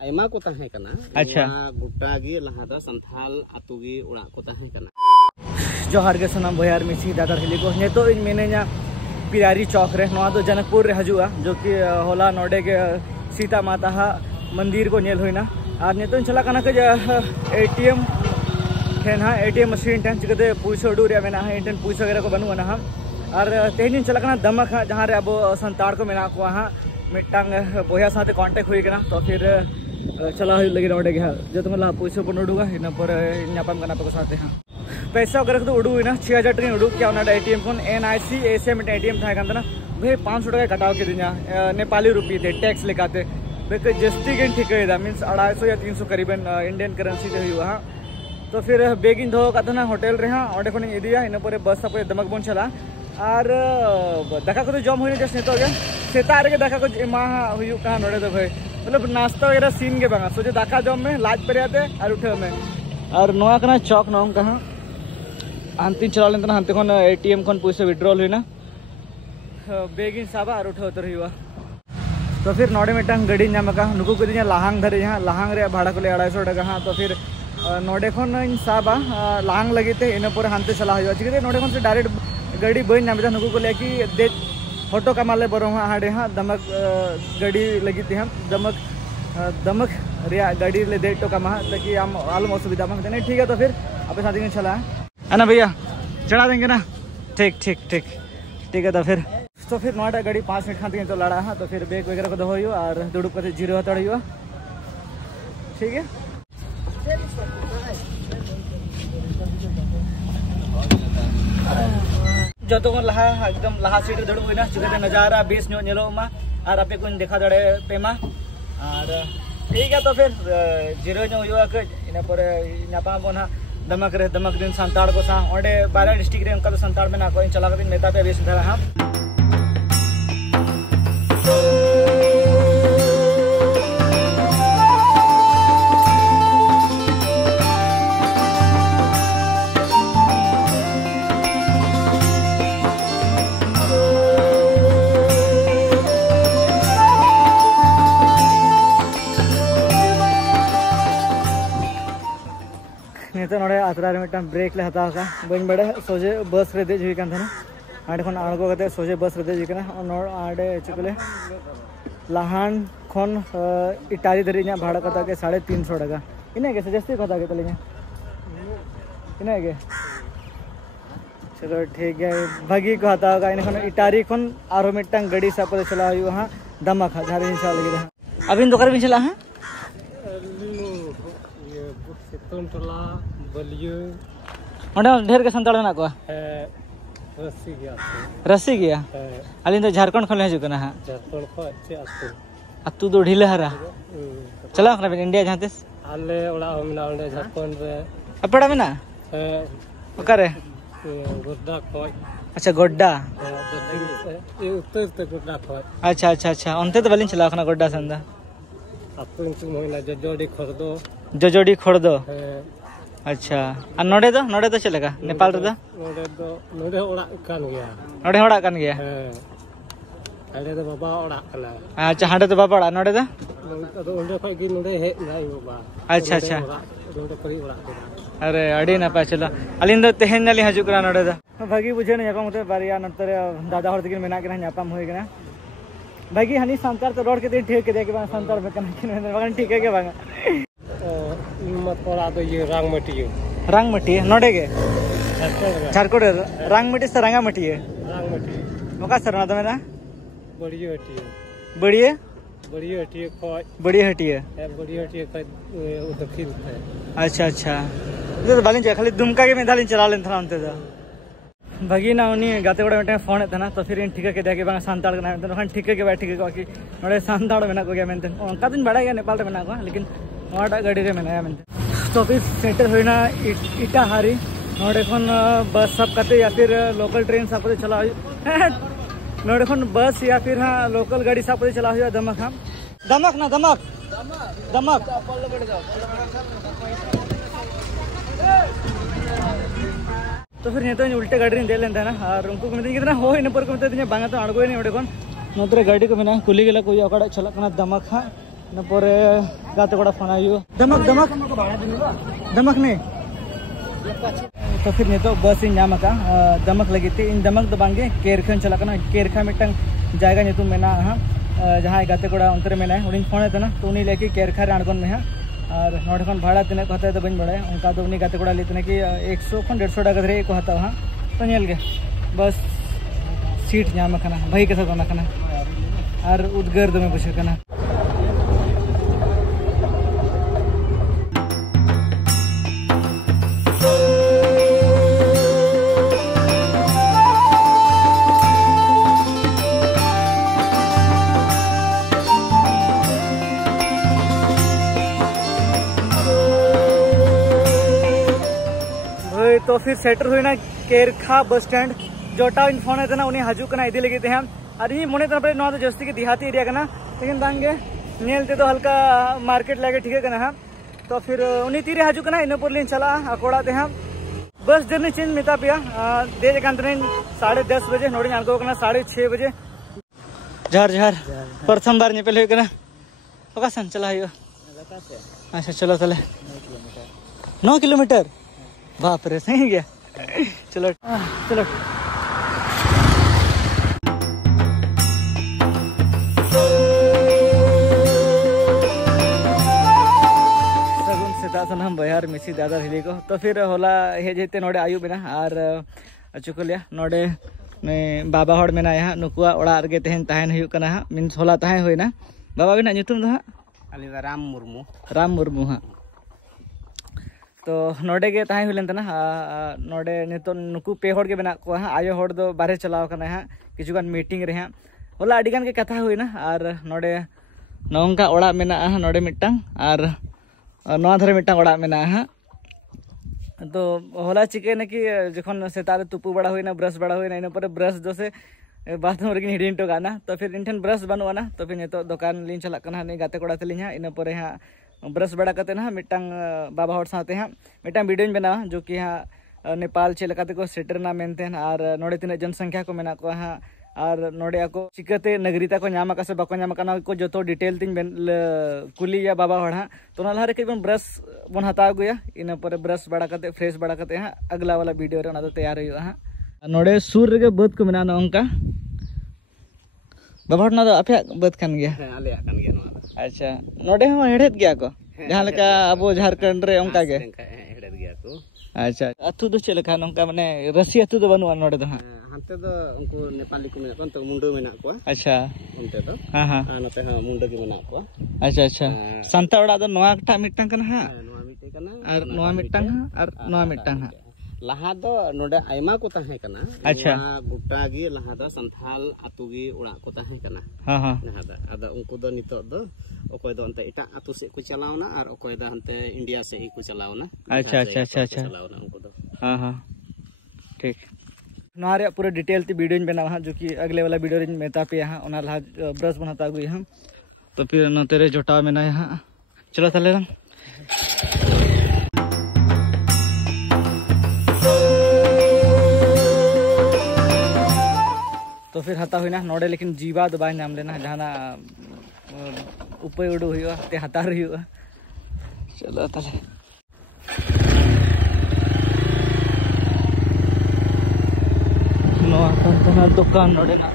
आयमा को ताहे कना। अच्छा गुट्टा गे लहा दा संथाल आतु गे ओड़ा को ताहे कना। जोहार गे सनाम भयार मिसी दादा हिली को नेतो इन मेने냐 पिरारी चौक रे नवा दो जनकपुर रे हजुआ जो कि होला नोडे के सीता माता मंदिर को नेल होइना और नेतो इन चला कना के एटीएम ठेन हा एटीएम मशीन ठेन चिकते पुइसा उडू रे मेना हा इंटन पुइसा वगैरह को बनू ना हा और तेहन चला कना दमक हा जहां रे अब संताड़ को मेना को हा मिटांग बोया साथे कांटेक्ट हुई कना तो फिर चला लगे नोडे के जो तुम ला पुइसा बन उडूगा इन पर नापम कना पे साथे हा पैसा वगैरह तो उडू ना 6000 टका उडू क्या ना एटीएम को एनआईसी एसीएम एटीएम था कंदना भाई 500 टका कटाव के दिना नेपाली रुपये थे टैक्स लेकाते भाई जस्ती के ठीक है मीन्स 250 या 300 करीबन इंडियन करेंसी से हुआ तो फिर बेगिन धो का ना होटल रे हाँ ऑर्डर को इदिया इन पर बस आप दमक बन चला और दाका को जम हुई जस्ट नितो सेता रे दाका को एमा हुआ नोड़े तो भाई मतलब नाश्ता वगैरह सीन के बांगा सोचे दाका जम में लाज पे आते और उठे में और नवा कना चौक नौम कहाँ हांती चला लेना हांती खन एटीएम खन पैसा विड्रॉल हुई बेगिन साबा और उठे उतर हुआ तो फिर नोड़े मिटांग गड़ी नाम का नुकू को दिया लाहांग धरे यहाँ लाहांग रे भाड़ा को ले 250 टका हाँ तो फिर नोड़े खन साबा लाहांग लगे थे इन पर हांते चला हुआ चिकते नोड़े खन से डायरेक्ट गड़ी बन नाम नुकू को लेके दे फोटो कमाले बरो हाँ हाड़े हाँ दमक गड़ी लगी थी हम दमक रिया गाड़ी ले दे टोका मा ताकि हम आलम असुविधा में नहीं ठीक है तो फिर अपने साथी में चला है ना भैया चढ़ा देंगे ना ठीक ठीक ठीक ठीक है तो फिर नोड़ा गाड़ी 5 मिनट खाते तो लड़ा हाँ तो फिर बैग वगैरह को दो और दुड़ुब कर जीरो हतड़ हुआ ठीक है जो तो लहा एकदम लहा सीट दुड़ुब हुई ना चिकते नजारा बेस नेलो मा और आपे को देखा दड़े पे मा और ठीक है तो फिर जीरो हुआ इन पर नापाम हाँ दमक रे दमक दिन संताड़ को सा ओडे बारा डिस्ट्रिक्ट रे उनका तो संताड़ में ना को चला दिन नेता पे बेस धरा हाँ तो नोड़े आतरा मिट्टा ब्रेक ले हता का बन बड़े सोजे बस रे देज हुई कान था आडे खन आड़गो कते सोजे बस रे देज कना नोड़ आडे चकले लाहान खन इटारी धरी nya भाड़ा कता के 350 टका इने के जस्ती कता के तले इने के चलो ठीक है भागी को हता का इन खन इटारी खन आरो मिट्टा गाड़ी सा पर चला हुई वहां दमक झारे इंशाल्लाह लगी अबिन दोकर भी चला है ढेर के संताड़ में को रसी गया अली तो झारखंड खन हजु हाँ अतु दो ढीले हरा चला इंडिया जहाँ तेस झारखंड अपड़ा में ना ओकरे अच्छा गोड्डा अच्छा अच्छा अच्छा अंते तो बलिन चला गोड्डा संदा जोजोड़ी खोर्दो अच्छा और नोड़े तो चलेगा नेपाल रे नोड़े ओड़ा कान गया हाड़े तो बाबा ओड़ा कला अच्छा हाड़े तो बाबा ओड़ा नोड़े तो ओंडे खय गी नोड़े हे नाई बाबा अच्छा अच्छा नोड़े परी ओड़ा अरे अड़ी ना पा चलो अलिन दो तेहन नाली हजु करा नोड़े दा भागी बुझे न यापा मते बारिया नंतर दादा हर दिगिन मेना के यापा होय गना भागी हनी संतार तो रोड के दिन ठीक के दे के संतार में कना किन ठीक है के बांगा मत पड़ा तो ये रंग मटी नोडे के झारखंड रंग से रंगा मटी है ओका सर ना तो मेरा बड़ी हटी है दक्षिण अच्छा अच्छा तो बालिन खाली दुमका के मेधालिन चला लेन था अंते दा भागी ना उनी गाते बड़ा मिटे फोन था ना तो फिर इन ठीक है दे के बांगा संताड़ के ना ठीक है के ठीक है बाकी नोडे संताड़ में ना को गया मेनते उनका दिन बड़ा गया नेपाल रे में ना को लेकिन नोड़ा गाड़ी रे मेना मेनते तो फिर सेंटर होना इटा हारी नोड़े खन बस सब कते या फिर लोकल ट्रेन सब कते चला नोड़े खन बस या फिर हाँ लोकल गाड़ी सब कते चला हुआ दमक हाँ दमक ना दमक दमक तो फिर नेतो उल्टे गाड़ी दे लेना ना और उनको मिलते कितना हो इन पर को मिलते बांगा तो अड़गो नहीं ओडे खन नोतरे गाड़ी को मेना कुली गेला कोई अकड़ा चला कना दमक हाँ ना पोरे गाते कोड़ा फोन आयु दमक दमक दमक नहीं तो फिर नितो बस इन नाम का दमक लगी थी इन दमक दो बांगे केरखन चला करना केरखा मिटंग जाएगा नितो में ना हाँ जहाँ गाते कोड़ा अंतर में ना उन्हीं फोन है ना तो उन्हीं लेके केरखा रानगन में है और नोट खन भाड़ा तीन को हता तो बन बड़ा उनका तो उन्हीं गाते कोड़ा लेते कि 100 खन 150 टाका धरे को हता हाँ तो नेल के बस सीट नाम करना भाई के साथ करना और उद्गार दमे बुझे करना तो फिर सेटर हुई ना केरखा बस स्टैंड जोटा इन फोन है उन्हें हजूकना इदी लगे हैं और ये मोने पे तो जस्ती के देहाती एरिया करना लेकिन बांगे नेलते तो हल्का मार्केट लगे ठीक है हाँ तो फिर उन्हीं तीरे हजूकना इन पर चला अकोड़ा ते हम बस जर्नी चेंज मेता पे दे 10:30 बजे नोड़ी आनको 6:30 बजे जहर जहर प्रथम बार नेपेल होना ओकासन चला अच्छा चलो चले 9 किलोमीटर बाप रे सही गया चलो चलो सगुन हम बयार मिसी दादा हिली को तो फिर होला हे जेते नोडे आयु बिना और चुकलिया नोडे ने बाबा होड़ मेना यहाँ नुकुआ ओड़ा रगे तेहन ताहन हुई कना हा मीन्स होला ताहे होइना बाबा बिना नुतुम दो हा अली राम मुर्मू हाँ तो नोडे के ताहे हुई तना नोडे नितो नुकु पे होड़ के बना को हाँ आयो होड़ दो बाहर चलाव कना हाँ किचुगान मीटिंग रे हाँ होला अडिगान के कथा हुई ना और नोडे नौका ओड़ा मेना नोडे मिट्टांग और नवा धरे मिट्टांग ओड़ा मेना हाँ तो होला चिके ना कि जखन सेतारे तुपु बड़ा हुई ना ब्रश बड़ा हुई ना इन पर ब्रश जो से बाथरूम रे हिडिन तो गाना तो फिर इनठन ब्रश बनवा ना तो फिर नितो दुकान लिन चला कना नहीं गाते कोड़ा तलिन हाँ इन पर हाँ ब्रश बड़ा करते ना मिट्टांग बाबा होड़ साथे हाँ मिट्टांग वीडियो बनावा जो कि हाँ नेपाल चलते को सेटर ना मेनते और नोड़े तीन जनसंख्या को मेना को हाँ और नोड़े को चिकाते नगरीता को नाम का से बाको नाम का को जो डिटेल तीन कुली या बाबा होड़ हाँ तो ना लहरे कई ब्रश बन हता गया इन पर ब्रश बड़ा करते फ्रेश बड़ा करते हाँ अगला वाला वीडियो रे तैयार हुआ हाँ नोड़े सूर रे बद को मेना उनका बाबा होड़ ना तो आपे बद खान गया आले खान गया अच्छा नोडे हम हेड़ेत गया को जहां लका अबो झारखंड रे उनका के हेड़ेत गया को अच्छा अथु दो चले खा नोंका माने रसी अथु दो बनुआ नोडे दो हां हांते दो उनको नेपाली को मेना कोन तो मुंडो मेना को अच्छा उनते तो हां हां नते हां मुंडो के मेना को अच्छा अच्छा संता ओड़ा दो नोआ टा मिटटांग कना हां नोआ मिटे कना और नोआ मिटटांग हां और नोआ मिटटांग हां लहा दो नोडे आयमा को ताहे कना अच्छा गुटा गी लहा दो संथाल आतुगी उड़ा को ताहे कना हां हां लहा दा आदा उनको दो नितो दो ओकोय दो अंते इटा आतु से को चलावना और ओकोय दो अंते इंडिया से ही को चलावना अच्छा अच्छा अच्छा अच्छा चलावना उनको दो हां हां ठीक नोरे पूरा डिटेल ती वीडियो बनावा जो कि अगले वाला वीडियो रे मेता पे हां ओना लहा ब्रश बनाता गई हम तो फिर न तेरे जोटा में ना हां चलो चले रन तो फिर हता हुई ना नोड़े लेकिन जीवा दो बाय नाम लेना जहाना ऊपर उड़ू हुआ ते हतार हुआ चलो ताले नो दुकान नोड़े ना